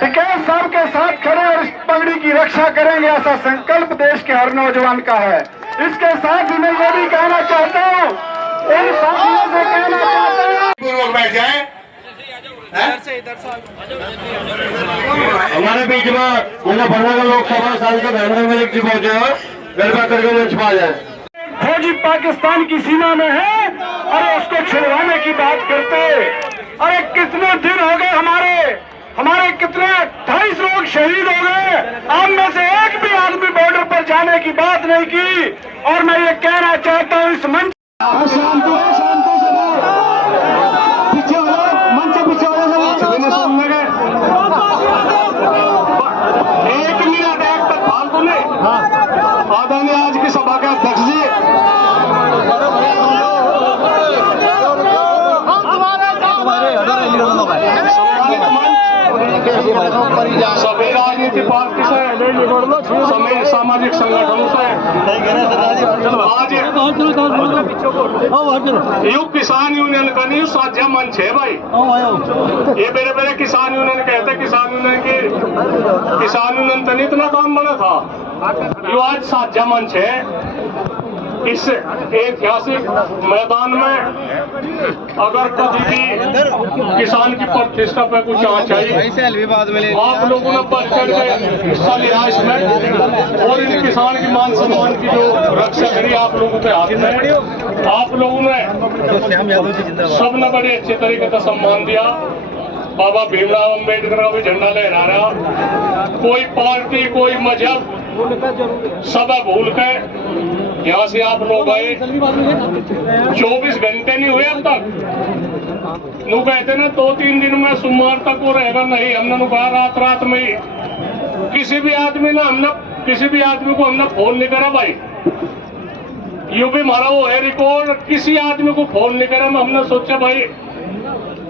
टिकैत साहब के साथ खड़े और इस पगड़ी की रक्षा करेंगे, ऐसा संकल्प देश के हर नौजवान का है। इसके साथ ही मैं ये भी कहना चाहता हूँ, इन साथियों से कहना चाहता हूँ, बैठ जाए। हमारे बीच में भरना लोकसभा सांसद धर्मेंद्र मलिक जी पहुंचे हैं, गरबा करके मंच पा जाए। फौजी पाकिस्तान की सीमा में है, अरे उसको छुड़वाने की बात करते। अरे कितने दिन हो गए, हमारे कितने 28 लोग शहीद हो गए, आप में से एक भी आदमी बॉर्डर पर जाने की बात नहीं की। और मैं ये कहना चाहता हूँ इस मंच आदरणीय आज की सभा के अध्यक्ष जी, सभी राजनीतिक पार्टी से, सभी सामाजिक संगठनों से आज युग किसान यूनियन का नहीं साझा मंच है भाई। ये मेरे मेरे किसान यूनियन कहते, किसान यूनियन तो नहीं इतना काम बना था, यो आज साझा मंच है। इस ऐतिहासिक मैदान में अगर कभी भी किसान की प्रतिष्ठा पे कुछ आँच आई, आप लोगों ने बढ़ चढ़ के हिस्सा लिया इसमें, और इन किसान की मान सम्मान की जो रक्षा करी आप लोगों के हाथ में, आप लोगों ने सबने बड़े अच्छे तरीके से सम्मान दिया। बाबा भीमराव अम्बेडकर का भी झंडा लहरा रहा, कोई पार्टी कोई मजहब सब भूल के यहाँ से आप लोग आए। 24 घंटे नहीं हुए अब तक। नु कहते ना 2-3 दिन में सोमवार तक वो रहेगा, नहीं, हमने कहा रात में ही किसी भी आदमी को हमने फोन नहीं करा भाई। यू भी हमारा वो है रिकॉर्ड, किसी आदमी को फोन नहीं करा। हमने सोचा भाई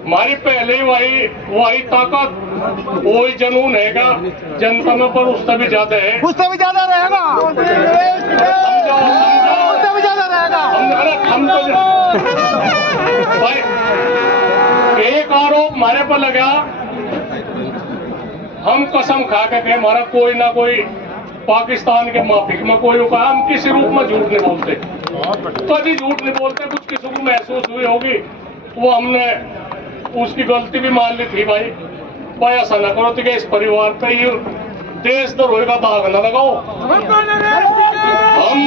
हमारी पहले ही वही ताकत, वही जनून हैगा जनता में, पर उससे भी ज्यादा है, उससे भी ज्यादा रहेगा, उससे भी ज्यादा रहेगा। हम तो भाई एक आरोप हमारे पर लगा, हम कसम खा के कहे हमारा कोई ना कोई पाकिस्तान के माफिक में कोई होगा, हम किसी रूप में झूठ नहीं बोलते, कभी झूठ नहीं बोलते। कुछ किसी को महसूस हुई होगी, वो हमने उसकी गलती भी मान ली थी भाई ऐसा ना करो तो इस परिवार पे ये देशद्रोही का दाग न लगाओ। हम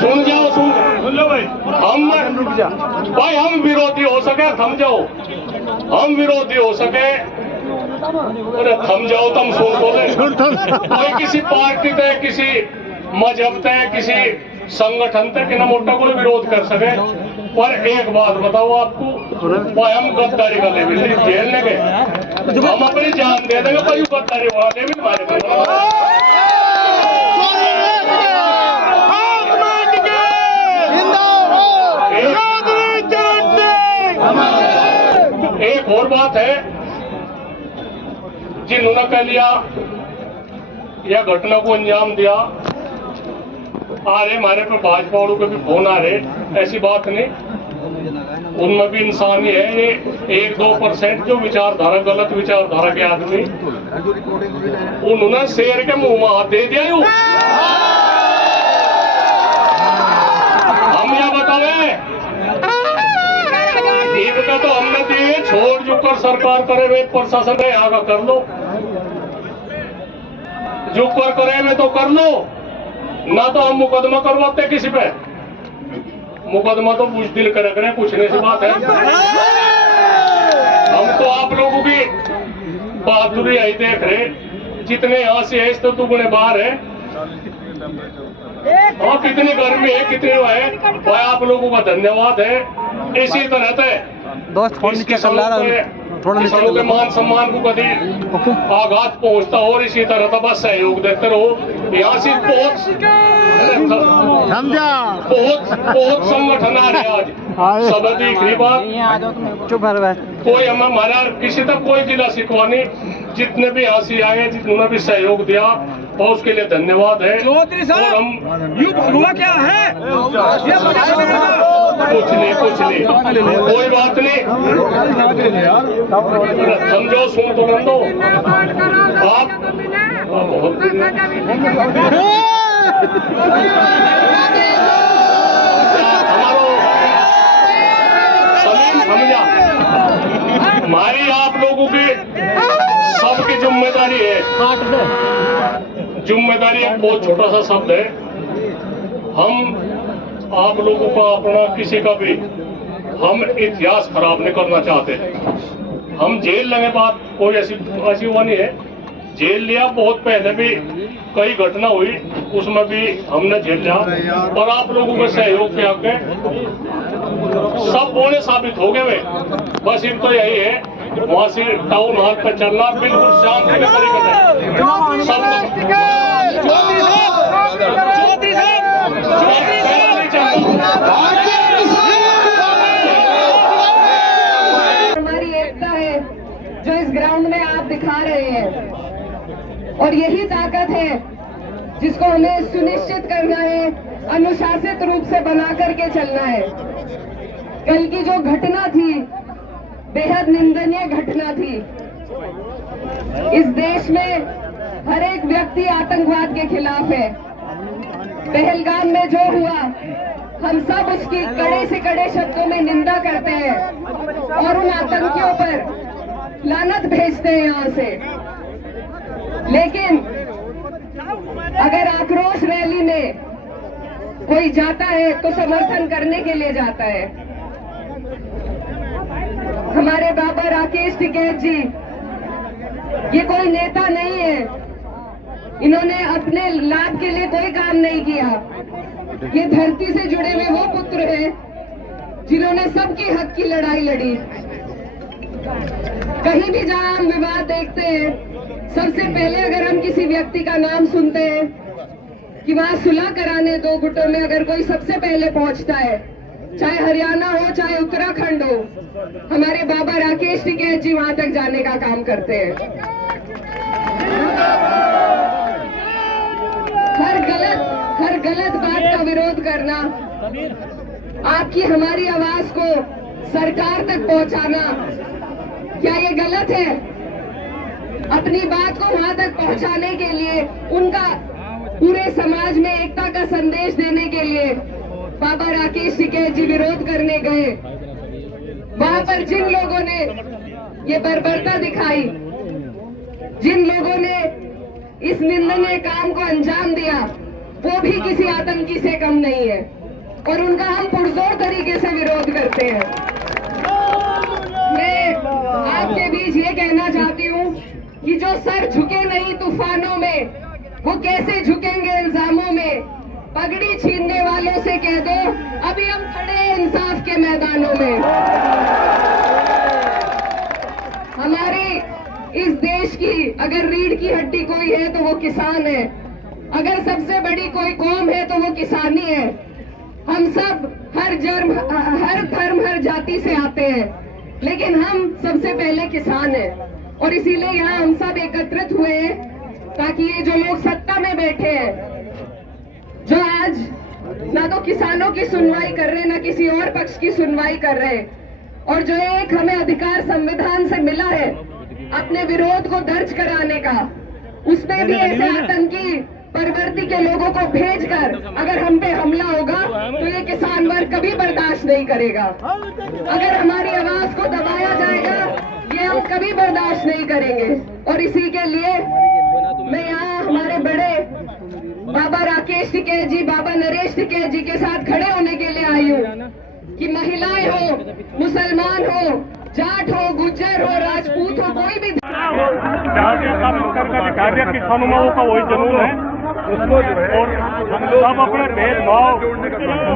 सुन लो भाई, हम विरोधी हो सके थम जाओ, हम विरोधी हो सके अरे थम जाओ, तुम सुन बोले कोई किसी पार्टी तय, किसी मजहब तय, किसी संगठन तक कि ना मोटा कोई विरोध कर सके। पर एक बात बताओ आपको, हम गद्दारी का लेवल जेल ले गए, हम अपनी जान दे देंगे पर गद्दारी वाला लेवल हमारे पर। एक और बात है, जिन्होंने कह लिया यह घटना को अंजाम दिया, आ रहे हमारे पे भाजपा वालों के भी फोन आ रहे, ऐसी बात नहीं, उनमें भी इंसान ही है। ये 1-2% जो विचारधारा, गलत विचारधारा के आदमी, उन्होंने शेर के मुंह में हाथ दे दिया। हम यह बतावे इनका तो हमने दिए, छोड़ झुककर सरकार करे वे प्रशासन है यहाँ का कर लो, झुककर करे वे तो कर लो, ना तो हम मुकदमा करवाते किसी पे। मुकदमा तो बुजदिल कर रहे, पूछने से बात है। हम तो आप लोगों की बहादुरी आई देख रहे, जितने यहाँ से है इस तो दुगने बाहर है, और कितनी गर्मी है, कितनी है भाई, आप लोगों का धन्यवाद है। इसी तरह से किसानों के मान सम्मान को कभी आघात पहुंचता और इसी तरह का बस सहयोग देते रहो। यहाँ से बहुत संगठन आ रहे आज, सब दिख रही बात, कोई हमारा किसी तक कोई जिला शिकवा नहीं, जितने भी यहाँ से आए, जिन्होंने भी सहयोग दिया बहुत उसके लिए धन्यवाद है। चौधरी और हम साहब युद्ध हुआ क्या है? ये मुझे कुछ नहीं कोई बात नहीं, समझो सुन तो बंदो आप हमारी आप लोगों की सबकी जिम्मेदारी है। जिम्मेदारी एक बहुत छोटा सा शब्द है। हम आप लोगों का अपना किसी का भी हम इतिहास खराब नहीं करना चाहते। हम जेल लेने बात कोई ऐसी हुआ नहीं है। जेल लिया बहुत पहले भी कई घटना हुई, उसमें भी हमने जेल लिया, और आप लोगों के सहयोग के आगे सब बोले साबित हो गए। बस इनको यही है वहां से टाउन हॉल पे चलना बिल्कुल शांति के तरीके से हमारी एकता है जो इस ग्राउंड में आप दिखा रहे हैं, और यही ताकत है जिसको हमें सुनिश्चित करना है, अनुशासित रूप से बना करके चलना है। कल की जो घटना थी बेहद निंदनीय घटना थी। इस देश में हर एक व्यक्ति आतंकवाद के खिलाफ है। पहलगाम में जो हुआ हम सब उसकी कड़े से कड़े शब्दों में निंदा करते हैं और उन आतंकियों पर लानत भेजते हैं यहाँ से। लेकिन अगर आक्रोश रैली में कोई जाता है तो समर्थन करने के लिए जाता है। हमारे बाबा राकेश टिकैत जी ये कोई नेता नहीं है, इन्होंने अपने लाभ के लिए कोई काम नहीं किया। ये धरती से जुड़े हुए वो पुत्र हैं जिन्होंने सबके हक की लड़ाई लड़ी। कहीं भी जहां हम विवाद देखते हैं, सबसे पहले अगर हम किसी व्यक्ति का नाम सुनते हैं कि वहां सुलह कराने दो गुटों में अगर कोई सबसे पहले पहुंचता है, चाहे हरियाणा हो चाहे उत्तराखंड हो, हमारे बाबा राकेश टिकैत जी वहां तक जाने का काम करते हैं। हर गलत बात का विरोध करना, आपकी हमारी आवाज को सरकार तक पहुंचाना, क्या ये गलत है? अपनी बात को वहां तक पहुंचाने के लिए, उनका पूरे समाज में एकता का संदेश देने के लिए बाबा राकेश टिकैत जी विरोध करने गए। वहां पर जिन लोगों ने ये बर्बरता दिखाई, जिन लोगों ने इस निंदनीय काम को अंजाम दिया, वो भी किसी आतंकी से कम नहीं है और उनका हम पुरजोर तरीके से विरोध करते हैं। मैं आपके बीच ये कहना चाहती हूँ कि जो सर झुके नहीं तूफानों में, वो कैसे झुकेंगे इल्जामों में। पगड़ी छीनने वालों से कह दो अभी हम खड़े हैं इंसाफ के मैदानों में। हमारे इस देश की अगर रीढ़ की हड्डी कोई है तो वो किसान है। अगर सबसे बड़ी कोई कौम है तो वो किसानी है। हम सब हर धर्म हर जाति से आते हैं, लेकिन हम सबसे पहले किसान हैं और इसीलिए यहाँ हम सब एकत्रित हुए हैं ताकि ये जो लोग सत्ता में बैठे हैं, जो आज ना तो किसानों की सुनवाई कर रहे ना किसी और पक्ष की सुनवाई कर रहे, और जो एक हमें अधिकार संविधान से मिला है अपने विरोध को दर्ज कराने का, उसमें भी ऐसे आतंकी प्रवृत्ति के लोगों को भेजकर अगर हम पे हमला होगा तो ये किसान वर्ग कभी बर्दाश्त नहीं करेगा। अगर हमारी आवाज को दबाया जाएगा ये हम कभी बर्दाश्त नहीं करेंगे। और इसी के लिए मैं यहाँ हमारे बड़े बाबा राकेश टिकैत जी, बाबा नरेश टिकैत जी के साथ खड़े होने के लिए आई हूँ कि महिलाएं हो, मुसलमान हो, जाट हो, गुज्जर हो, राजपूत हो, कोई भी किसानों का वही जुनून है और हम सब अपने भेदभाव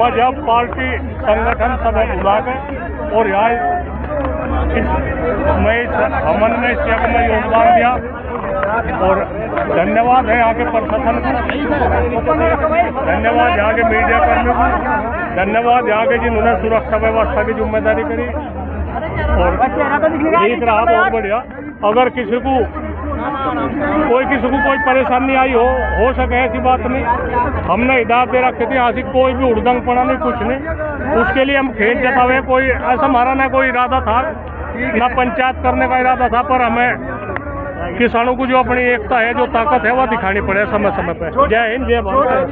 मजहब पार्टी संगठन सब भुला गए और यहाँ मैं इस हमन में इस यज्ञ में योगदान दिया और धन्यवाद है यहाँ के प्रशासन को, धन्यवाद यहाँ के मीडिया कर्मियों को, धन्यवाद यहाँ के जिन्होंने सुरक्षा व्यवस्था की जिम्मेदारी करी और ठीक रहा बहुत बढ़िया। अगर किसी को कोई किसी को कोई परेशानी आई हो सके, ऐसी बात नहीं। हमने हिदायत दे रखी थी, यहाँ से कोई भी उड़दंग पड़ा नहीं, कुछ नहीं। उसके लिए हम खेत जतावे, कोई ऐसा हमारा ना कोई इरादा था, ना पंचायत करने का इरादा था, पर हमें किसानों को जो अपनी एकता है, जो ताकत है, वह दिखानी पड़े समय समय पे। जय हिंद, जय भारत।